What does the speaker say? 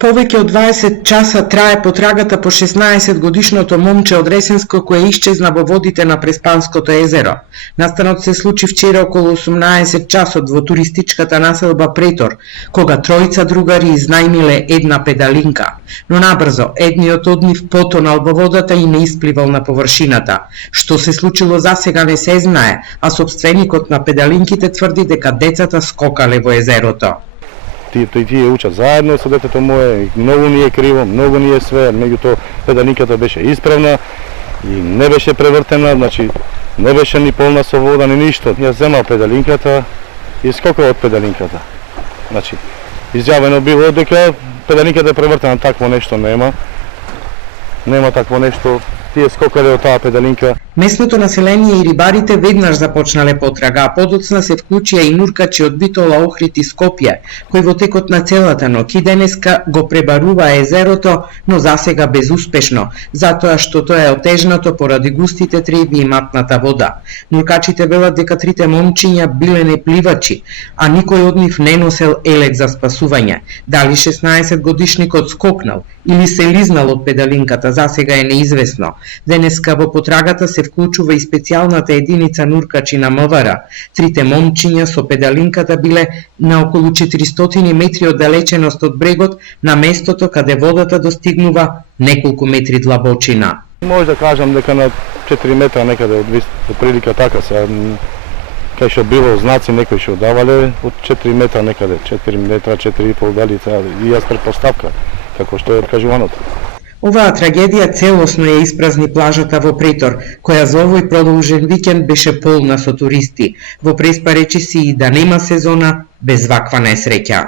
Повеќе од 20 часа трае потрагата по 16-годишното момче од Ресенско кое исчезна во водите на Преспанското езеро. Настанот се случи вчера околу 18 часот во туристичката населба Претор, кога тројца другари изнајмиле една педалинка. Но набрзо, едниот од нив потонал во водата и не испливал на површината. Што се случило засега не се знае, а собственикот на педалинките тврди дека децата скокале во езерото. Тие учат заедно со детето мое, многу ни е криво, многу ни е све, меѓутоа педалинката беше исправна и не беше превртена, значи не беше ни полна со вода, ни ништо. Ја земал педалинката и скокал од педалинката. Значи, изјавено било дека педалинката е превртена, такво нешто нема. Нема такво нешто. Тие скокале од таа педалинка. Местното население и рибарите веднаш започнале потрага, а подоцна се вклучија и нуркачи од Битола, Охрид и Скопје, кои во текот на целата ноќ и денеска го пребарува езерото, но засега безуспешно, затоа што тоа е отежнато поради густите треви и матната вода. Нуркачите велат дека трите момчиња биле непливачи, а никој од нив не носел елек за спасување. Дали 16-годишникот скокнал или се лизнал од педалинката, засега е неизвестно. Денеска во потрагата се вклучува и специјалната единица нуркачи на МВР. Трите момчиња со педалинката биле на околу 400 метри оддалеченост од брегот, на местото каде водата достигнува неколку метри длабочина. Може да кажам дека на 4 метра некаде од прилика така се кај што било знаци некои што давале од 4 метра некаде, 4 метра, 4,5 далица и јас претпоставка како што е откажуваното. Оваа трагедија целосно ја испразни плажата во Претор, која за овој продолжен викенд беше полна со туристи. Во Преспа речиси и да нема сезона без ваква несреќа.